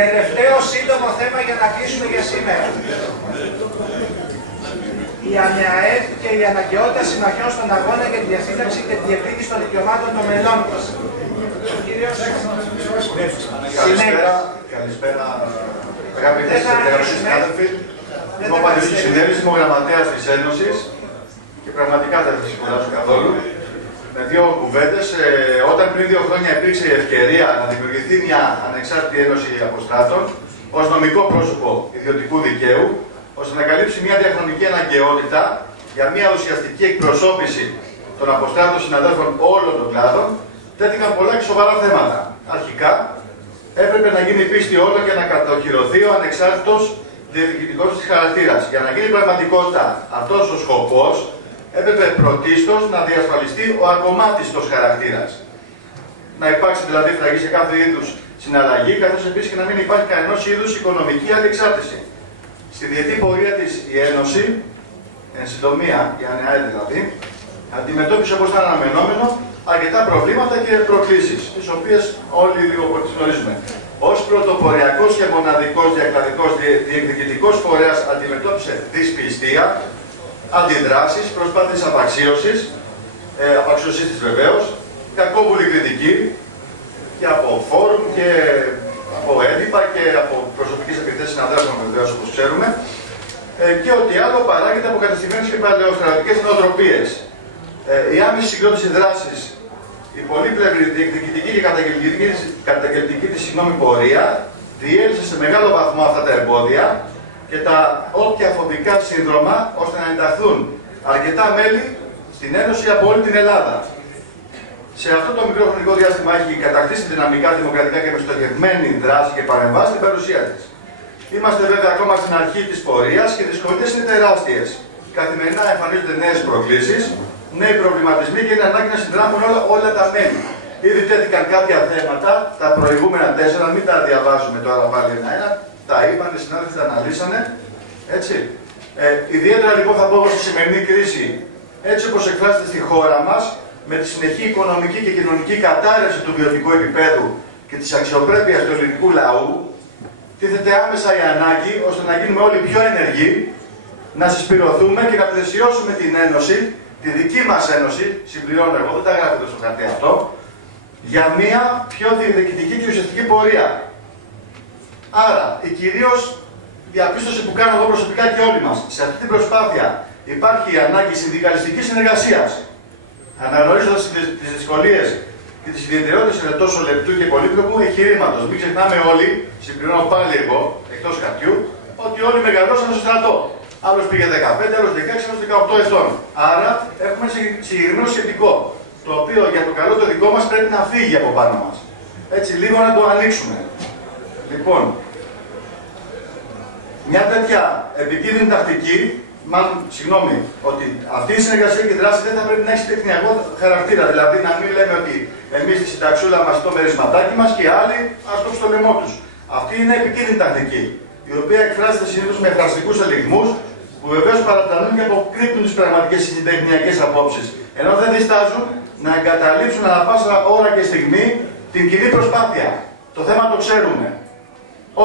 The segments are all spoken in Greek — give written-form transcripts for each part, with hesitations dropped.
Τελευταίο σύντομο θέμα για να κλείσουμε για σήμερα. Η ΑΝΕΑΕΔ και η αναγκαιότητα συμμαχιών στον αγώνα για τη διαφύλαξη και τη διεκδίκηση των δικαιωμάτων των μελών της. Καλησπέρα, αγαπητοί συνάδελφοι. Είμαι ο Παντελής Συνέλης, είμαι ο γραμματέας της Ένωσης και πραγματικά δεν θα σχολιάσω καθόλου. Με δύο κουβέντες, όταν πριν 2 χρόνια υπήρξε η ευκαιρία να δημιουργηθεί μια ανεξάρτητη ένωση αποστράτων ως νομικό πρόσωπο ιδιωτικού δικαίου, ώστε να καλύψει μια διαχρονική αναγκαιότητα για μια ουσιαστική εκπροσώπηση των αποστράτων συναδέλφων όλων των κλάδων, τέθηκαν πολλά και σοβαρά θέματα. Αρχικά, έπρεπε να γίνει πίστη όλων και να κατοχυρωθεί ο ανεξάρτητος διεκδικητικός της χαρακτήρας. Για να γίνει πραγματικότητα αυτός ο σκοπός, έπρεπε πρωτίστως να διασφαλιστεί ο ακομμάτιστος χαρακτήρας. Να υπάρξει δηλαδή φραγή σε κάθε είδους συναλλαγή, καθώς επίσης και να μην υπάρχει κανένας είδους οικονομική ανεξάρτηση. Στη διετή πορεία της η Ένωση, εν συντομία, η ΑΝΕΑΕΔ δηλαδή, αντιμετώπισε όπως ήταν αναμενόμενο αρκετά προβλήματα και προκλήσεις, τις οποίες όλοι λίγο πολύ γνωρίζουμε. Ως πρωτοποριακός και μοναδικός διακλαδικός διεκδικητικός φορέας αντιμετώπισε δυσπιστία, αντιδράσεις, προσπάθειες απαξίωσης, απαξίωσης της βεβαίως, κακόβουλη κριτική και από φόρουμ και από έντυπα και από προσωπικές επιθέσεις συναδέλφων βεβαίως όπως ξέρουμε, και ό,τι άλλο παράγεται από κατεστημένες και παλαιοστρατιωτικές νοοτροπίες. Η άμεση συγκρότηση δράσης, η πολύπλευρη διεκδικητική και καταγγελτική της πορεία διέλυσε σε μεγάλο βαθμό αυτά τα εμπόδια και τα όποια φοβικά σύνδρομα ώστε να ενταχθούν αρκετά μέλη στην Ένωση από όλη την Ελλάδα. Σε αυτό το μικρό χρονικό διάστημα έχει κατακτήσει δυναμικά, δημοκρατικά και με στοχευμένη δράση και παρεμβάσει στην παρουσία της. Είμαστε βέβαια ακόμα στην αρχή της πορείας και οι δυσκολίες είναι τεράστιες. Καθημερινά εμφανίζονται νέες προκλήσεις, νέοι προβληματισμοί και είναι ανάγκη να συνδράμουν όλα τα μέλη. Ήδη τέθηκαν κάποια θέματα, τα προηγούμενα 4, μην τα διαβάζουμε τώρα πάλι ένα-ένα, τα είπαν, οι συνάδελφοι τα αναλύσανε. Έτσι. Ιδιαίτερα λοιπόν θα πω στη σημερινή κρίση, έτσι όπως εκφράζεται στη χώρα μας, με τη συνεχή οικονομική και κοινωνική κατάρρευση του βιωτικού επίπεδου και της αξιοπρέπειας του ελληνικού λαού, τίθεται άμεσα η ανάγκη ώστε να γίνουμε όλοι πιο ενεργοί, να συσπηρωθούμε και να πλαισιώσουμε την Ένωση, τη δική μας Ένωση, συμπληρώνω εγώ, δεν τα γράφετε στο χαρτί αυτό, για μια πιο διεκδικητική και ουσιαστική πορεία. Άρα, η κυρίως διαπίστωση που κάνω εγώ προσωπικά και όλοι μας, σε αυτή την προσπάθεια υπάρχει η ανάγκη συνδικαλιστικής συνεργασίας. Αναγνωρίζοντας τις δυσκολίες και τις ιδιαιτερότητες ενός τόσο λεπτού και πολύπλοκου εγχειρήματος. Μην ξεχνάμε όλοι, συμπληρώνω πάλι εγώ, εκτός χαρτιού, ότι όλοι μεγαλώσαμε στο στρατό. Άλλος πήγε 15, άλλος 16, άλλος 18 ετών. Άρα έχουμε ένα συγκεκριμένο σχετικό, το οποίο για το καλό το δικό μας πρέπει να φύγει από πάνω μας. Έτσι, λίγο να το ανοίξουμε. Λοιπόν, μια τέτοια επικίνδυνη τακτική, μάλλον, συγγνώμη, ότι αυτή η συνεργασία και η δράση δεν θα πρέπει να έχει τεχνιακό χαρακτήρα. Δηλαδή, να μην λέμε ότι εμείς στη συνταξούλα μας το μερισματάκι μας και οι άλλοι ας το στο λαιμό τους. Αυτή είναι επικίνδυνη τακτική, η οποία εκφράζεται συνήθως με φραστικούς ελιγμούς, που βεβαίως παραπλανούν και αποκρύπτουν τις πραγματικές συντεχνιακές απόψεις. Ενώ δεν διστάζουν να εγκαταλείψουν ανά πάσα ώρα και στιγμή την κοινή προσπάθεια. Το θέμα το ξέρουμε.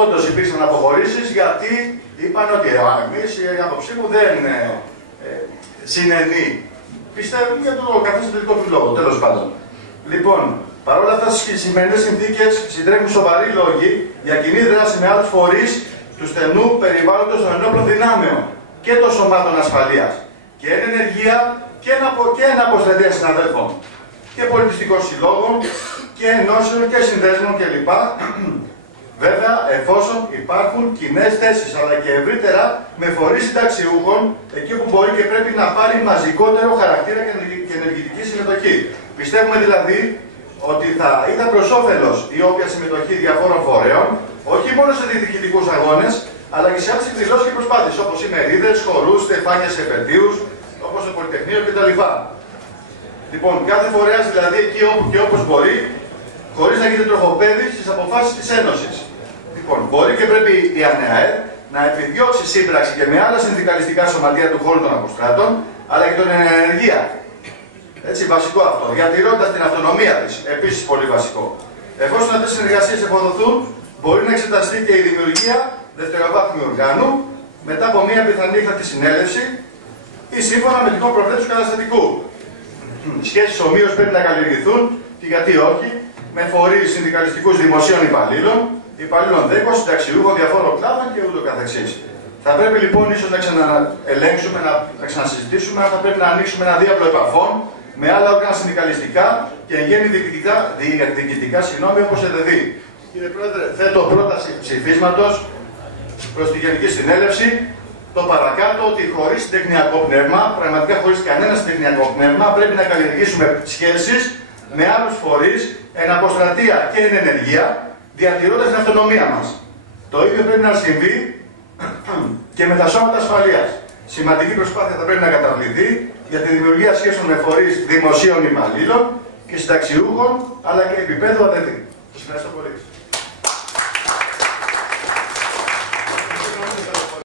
Όντως υπήρξαν αποχωρήσεις γιατί είπαν ότι εμείς η άποψή μου δεν συνενεί. Πιστεύουν για το καθένα τελικό του λόγο, τέλος πάντων. Λοιπόν, παρόλα αυτά στις σημερινές συνθήκες συντρέχουν σοβαροί λόγοι για κοινή δράση με άλλους φορείς του στενού περιβάλλοντος των ενόπλων δυνάμεων και των σωμάτων ασφαλείας. Και εν ενεργεία και εν αποστρατεία συναδέλφων και πολιτιστικών συλλόγων και ενώσεων και συνδέσμων κλπ. Βέβαια, εφόσον υπάρχουν κοινές θέσεις, αλλά και ευρύτερα με φορείς συνταξιούχων, εκεί που μπορεί και πρέπει να πάρει μαζικότερο χαρακτήρα και ενεργητική συμμετοχή. Πιστεύουμε δηλαδή ότι θα ήταν προς όφελος η όποια συμμετοχή διαφόρων φορέων, όχι μόνο σε διεκδικητικούς αγώνες, αλλά και σε άλλες εκδηλώσεις και προσπάθειες, όπως οι μερίδες, χορούς, στεφάνια σε επαιτίους, όπως το Πολυτεχνείο κτλ. Λοιπόν, κάθε φορέας δηλαδή εκεί όπου και όπως μπορεί, χωρίς να γίνεται τροχοπέδι στις αποφάσεις της Ένωσης. Λοιπόν, μπορεί και πρέπει η ΑΝΕΑΕΔ να επιδιώξει σύμπραξη και με άλλα συνδικαλιστικά σωματεία του χώρου των αποστράτων, αλλά και τον ενεργεία. Έτσι, βασικό αυτό. Διατηρώντας την αυτονομία της, επίσης πολύ βασικό. Εφόσον αυτές οι συνεργασίες ευοδοθούν μπορεί να εξεταστεί και η δημιουργία δευτεροβάθμιου οργάνου μετά από μια πιθανή ύφθατη συνέλευση ή σύμφωνα με τυχόν προβλέψεις του καταστατικού. Σχέσεις ομοίως πρέπει να καλλιεργηθούν και γιατί όχι, με φορείς συνδικαλιστικούς δημοσίων υπαλλήλων ΔΕΚΟ, συνταξιούχων διαφόρων κλάδων και ούτω καθεξής. Θα πρέπει λοιπόν ίσως να ξαναελέγξουμε, να ξανασυζητήσουμε αν θα πρέπει να ανοίξουμε ένα διάβλο επαφών με άλλα όργανα συνδικαλιστικά και εν γέννη διοικητικά, όπως ΕΔΔ. Κύριε Πρόεδρε, θέτω πρόταση ψηφίσματος προς τη Γενική Συνέλευση το παρακάτω ότι χωρίς τεχνιακό πνεύμα, πραγματικά χωρίς κανένα τεχνιακό πνεύμα, πρέπει να καλλιεργήσουμε σχέσεις με άλλους φορείς, εν αποστρατεία και εν ενεργεία, διατηρώντας την αυτονομία μας. Το ίδιο πρέπει να συμβεί και με τα σώματα ασφαλείας. Σημαντική προσπάθεια θα πρέπει να καταβληθεί για τη δημιουργία σχέσεων με φορείς δημοσίων υπαλλήλων και συνταξιούχων, αλλά και επίπεδου ΑΔΔ. Σας ευχαριστώ πολύ.